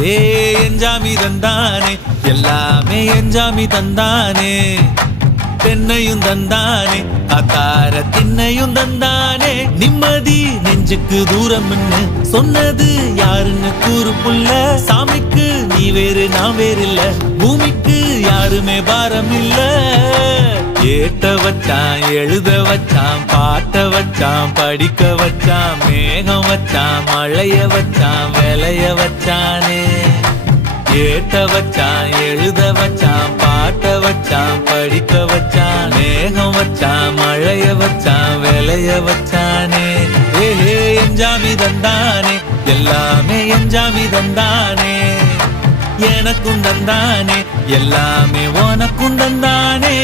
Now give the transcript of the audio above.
ஏ எஞ்சாமி தந்தானே எல்லாமே எஞ்சாமி தந்தானே தென்னையும் தந்தானே அத்தார திண்ணையும் தந்தானே நிம்மதி நெஞ்சுக்கு தூரம் சொன்னது யாருன்னு கூறு புள்ள சாமிக்கு நீ வேறு நான் வேறு இல்ல பூமிக்கு யாருமே பாரம் இல்ல ஏத்த வச்சான் எழுத வச்சான் பாட்ட வச்சான் படிக்க வச்சான் மேகம் வச்சான் மழைய வச்சான் விளைய வச்சானே ஏத்த வச்சான் எழுத வச்சான் பாட்ட வச்சான் படிக்க வச்சான் மேகம் வச்சான் மழைய வச்சான் விளைய வச்சானே ஏஹே எஞ்சாமி தந்தானே எல்லாமே எஞ்சாமி தந்தானே எனக்கும் தந்தானே எல்லாமே உனக்கும் தந்தானே